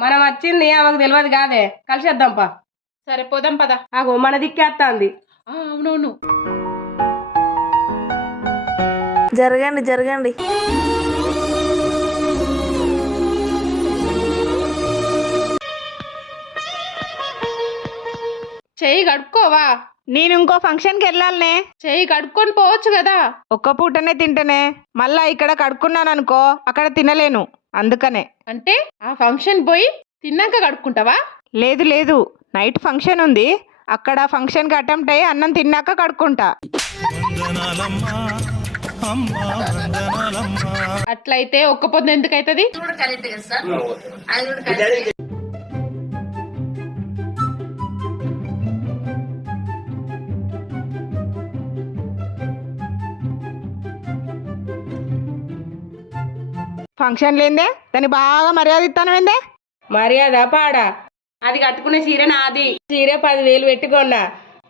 మనం వచ్చింది ఆమెకు తెలియదు కాదే. కలిసేద్దాంపా సరే పోదాం పదా. ఆగు మన దిక్కేస్తాంది అవునవును. జరగండి జరగండి. చెయ్యి కడుక్కోవా? నేను ఇంకో ఫంక్షన్కి వెళ్ళాలనే. చెయ్యి కడుక్కొని పోవచ్చు కదా. ఒక్క పూటనే తింటనే. మళ్ళా ఇక్కడ కడుక్కున్నాను అనుకో అక్కడ తినలేను. అందుకనే. అంటే ఆ ఫంక్షన్ పోయి తిన్నాక కడుక్కుంటావా? లేదు లేదు. నైట్ ఫంక్షన్ ఉంది. అక్కడ ఫంక్షన్కి అటెంప్ట్ అయ్యి అన్నం తిన్నాక కడుక్కుంటా. అట్లయితే ఒక్క పొద్దు ఎందుకు అవుతుంది ఫంక్షన్ లేదే దాన్ని బాగా మర్యాద ఇస్తాను ఏందే మర్యాద పాడా అది కట్టుకునే చీర నాది చీర పదివేలు పెట్టుకున్నా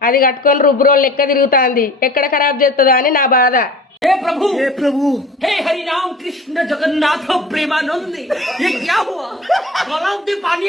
అది కట్టుకొని రుబ్బు రోజులు లెక్క తిరుగుతాంది ఎక్కడ ఖరాబ్ చేస్తుందో అని నా బాధ हे प्रभु हे प्रभु हे हरि राम कृष्ण जगन्नाथ प्रेमानंद ये क्या हुआ गलाव दे पानी